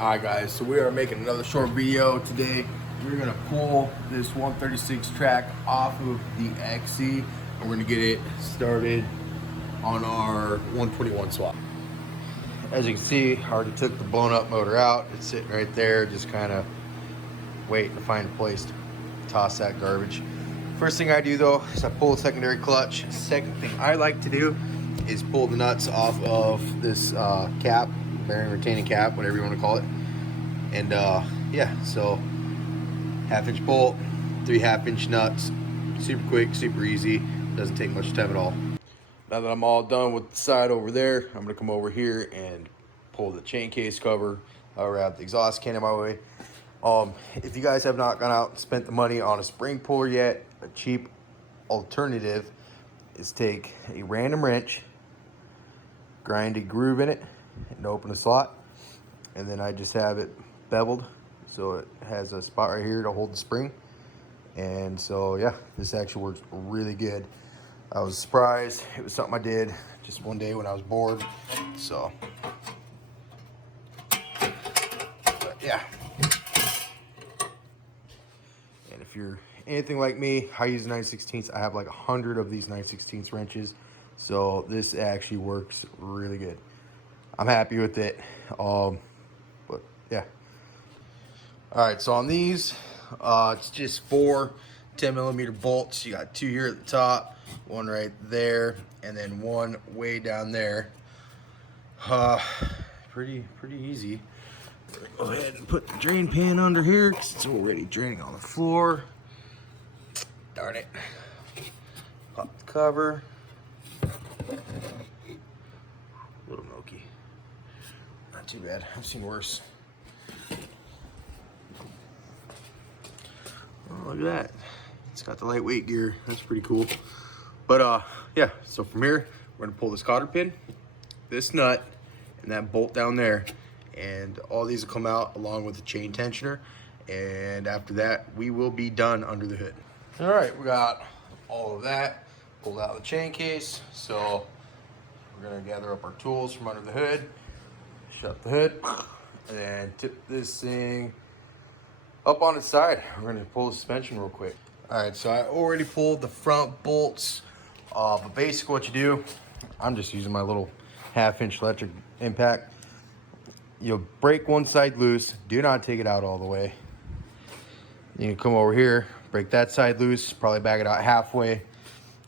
Alright guys, so we are making another short video today. We're going to pull this 136 track off of the XC and we're going to get it started on our 121 swap. As you can see, I already took the blown up motor out. It's sitting right there, just kind of waiting to find a place to toss that garbage. First thing I do though is I pull the secondary clutch. Second thing I like to do is pull the nuts off of this cap, bearing retaining cap, whatever you want to call it. And yeah, so 1/2 inch bolt, 3 1/2 inch nuts, super quick, super easy, doesn't take much time at all. Now that I'm all done with the side over there, I'm gonna come over here and pull the chain case cover. I'll wrap the exhaust can in my way. If you guys have not gone out and spent the money on a spring puller yet, a cheap alternative is take a random wrench, grind a groove in it, and open a slot. And then I just have it beveled so it has a spot right here to hold the spring. And so yeah, this actually works really good. I was surprised. It was something I did just one day when I was bored. So but yeah. And if you're anything like me, I use 9/16. I have like 100 of these 9/16 wrenches. So this actually works really good. I'm happy with it. But yeah. All right, so on these, it's just 4 10mm bolts. You got 2 here at the top, 1 right there, and then 1 way down there. Pretty easy. Go ahead and put the drain pan under here because it's already draining on the floor. Darn it. Pop the cover. A little milky. Not too bad. I've seen worse. Oh, look at that. It's got the lightweight gear. That's pretty cool. But yeah, so from here, we're gonna pull this cotter pin, this nut, and that bolt down there. And all these will come out along with the chain tensioner. And after that, we will be done under the hood. All right, we got all of that pulled out of the chain case. So we're gonna gather up our tools from under the hood, shut the hood, and then tip this thing up on its side. We're gonna pull the suspension real quick. All right, so I already pulled the front bolts, but basically what you do, I'm just using my little 1/2 inch electric impact. You'll break one side loose, do not take it out all the way. You can come over here, break that side loose, probably back it out halfway.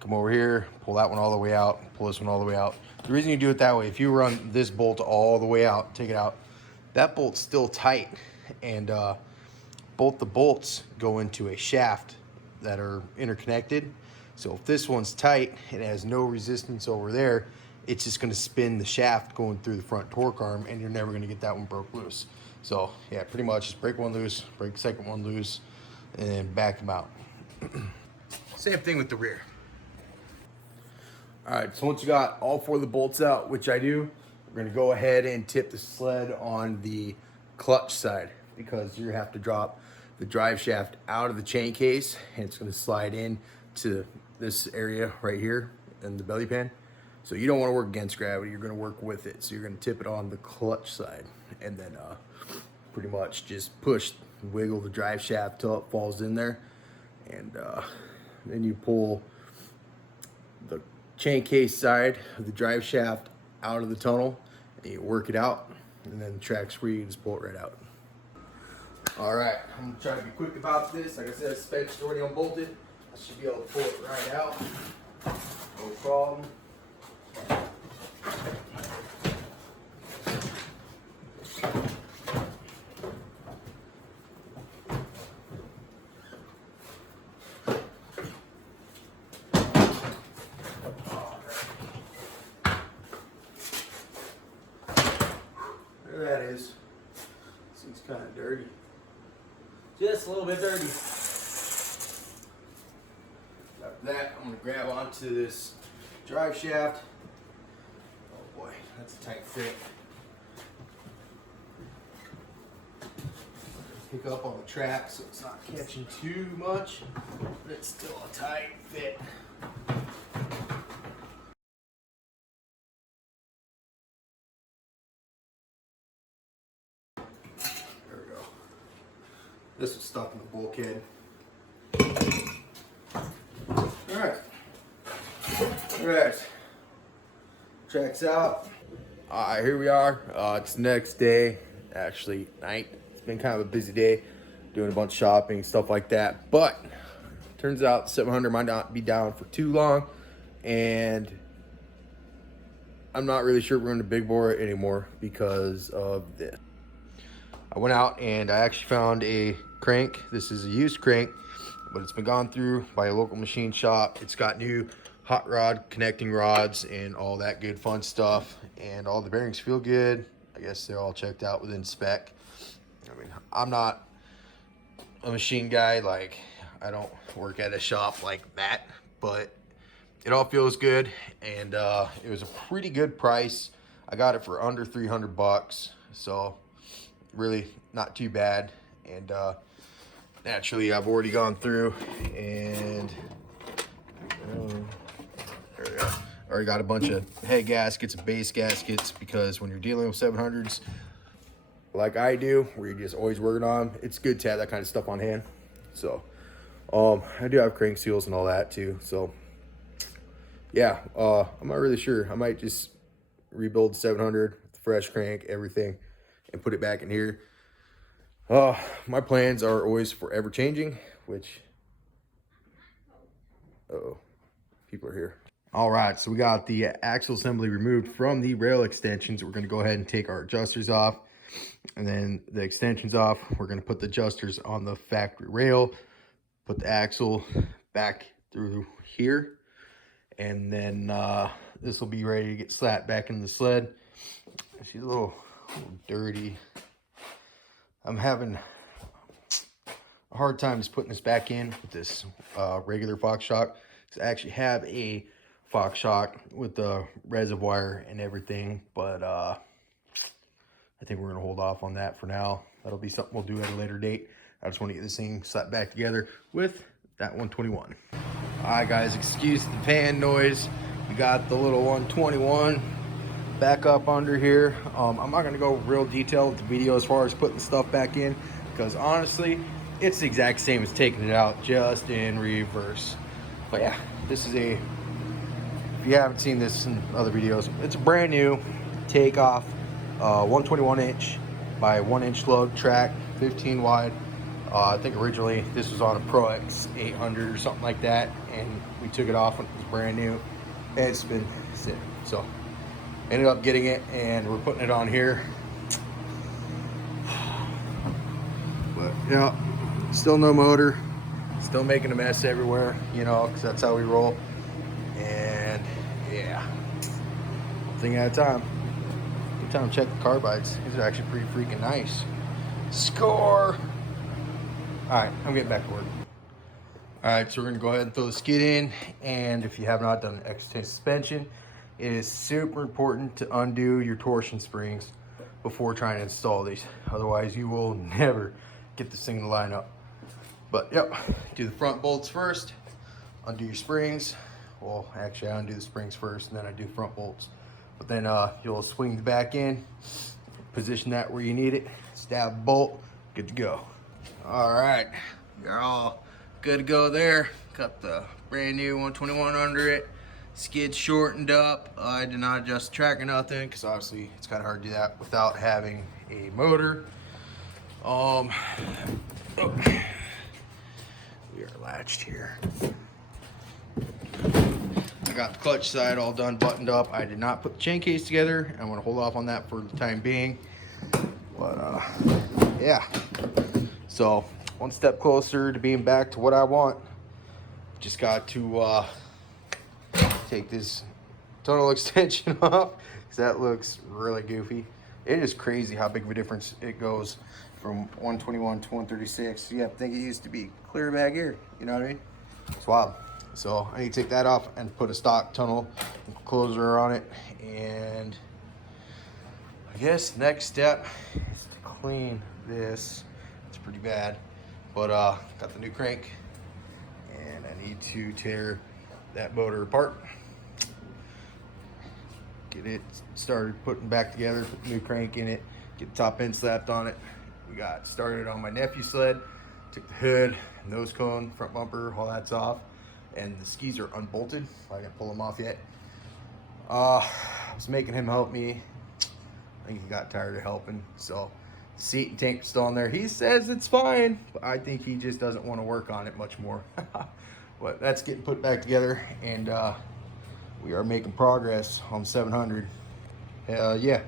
Come over here, pull that one all the way out, pull this one all the way out. The reason you do it that way, if you run this bolt all the way out, take it out, that bolt's still tight. And both the bolts go into a shaft that are interconnected. So if this one's tight, it has no resistance over there, it's just gonna spin the shaft going through the front torque arm and you're never gonna get that one broke loose. So yeah, pretty much just break one loose, break the second one loose, and then back them out. Same thing with the rear. All right, so once you got all 4 of the bolts out, which I do, we're gonna go ahead and tip the sled on the clutch side because you have to drop the drive shaft out of the chain case and it's gonna slide in to this area right here in the belly pan. So you don't wanna work against gravity, you're gonna work with it. So you're gonna tip it on the clutch side and then pretty much just push, wiggle the drive shaft till it falls in there. And then you pull the chain case side of the drive shaft out of the tunnel and you work it out, and then the track's free, you just pull it right out. All right, I'm gonna try to be quick about this. Like I said, the suspension's already unbolted. I should be able to pull it right out, no problem. There that is. This thing's kind of dirty. Just a little bit dirty. After that, I'm going to grab onto this drive shaft. Oh boy, that's a tight fit. Pick up on the track so it's not catching too much, but it's still a tight fit. This was stuck in the bulkhead. Alright. Alright. Tracks out. Alright, here we are. It's the next day. Actually, night. It's been kind of a busy day. Doing a bunch of shopping, stuff like that. But, turns out 700 might not be down for too long. And I'm not really sure we're going to big bore it anymore because of this. I went out and I actually found a crank. This is a used crank, but it's been gone through by a local machine shop. It's got new hot rod connecting rods and all that good fun stuff. And all the bearings feel good. I guess they're all checked out within spec. I mean, I'm not a machine guy. Like, I don't work at a shop like that, but it all feels good. And it was a pretty good price. I got it for under 300 bucks. So really not too bad. And naturally I've already gone through and there we go. Already got a bunch of head gaskets and base gaskets, because when you're dealing with 700s like I do, where you're just always working on, it's good to have that kind of stuff on hand. So I do have crank seals and all that too. So yeah, I'm not really sure. I might just rebuild the 700 with the fresh crank, everything, and put it back in here. My plans are always forever changing, which, uh-oh, people are here. All right, so we got the axle assembly removed from the rail extensions. We're gonna go ahead and take our adjusters off, and then the extensions off. We're gonna put the adjusters on the factory rail, put the axle back through here, and then this will be ready to get slapped back in the sled. She's a little dirty. I'm having a hard time just putting this back in with this regular Fox shock. I actually have a Fox shock with the reservoir and everything, but I think we're gonna hold off on that for now. That'll be something we'll do at a later date. I just want to get this thing slapped back together with that 121. All right, guys, excuse the fan noise. We got the little 121 back up under here. I'm not gonna go real detailed with the video as far as putting the stuff back in, because honestly, it's the exact same as taking it out, just in reverse. But yeah, this is a, if you haven't seen this in other videos, it's a brand new takeoff 121 inch by 1 inch lug track, 15 wide. I think originally this was on a Pro X 800 or something like that, and we took it off when it was brand new, and it's been sitting. So ended up getting it, and we're putting it on here. But yeah, still no motor, still making a mess everywhere, you know, because that's how we roll. And yeah, one thing at a time. Good time to check the carbides. These are actually pretty freaking nice. Score! Alright, I'm getting back to work. Alright, so we're going to go ahead and throw the skid in. And if you have not done external suspension, it is super important to undo your torsion springs before trying to install these. Otherwise, you will never get this thing to line up. But yep, do the front bolts first, undo your springs. Well, actually I undo the springs first and then I do front bolts. But then you'll swing the back in, position that where you need it, stab bolt, good to go. All right, you're all good to go there. Got the brand new 121 under it. Skid shortened up. I did not adjust the track or nothing, because obviously it's kind of hard to do that without having a motor. Oh. We are latched here. I got the clutch side all done, buttoned up. I did not put the chain case together. I'm gonna hold off on that for the time being. But yeah. So one step closer to being back to what I want. Just got to take this tunnel extension off, because that looks really goofy. It is crazy how big of a difference it goes from 121 to 136. You have to think it used to be clear back here, you know what I mean? It's wild. So I need to take that off and put a stock tunnel closer on it. And I guess next step is to clean this. It's pretty bad, but got the new crank, and I need to tear that motor apart, get it started putting back together, put the new crank in it, get the top end slapped on it. We got started on my nephew's sled. Took the hood, nose cone, front bumper, all that's off. And the skis are unbolted. I didn't pull them off yet. I was making him help me. I think he got tired of helping. So the seat and tank are still on there. He says it's fine, but I think he just doesn't want to work on it much more. But that's getting put back together, and we are making progress on 700. Yeah.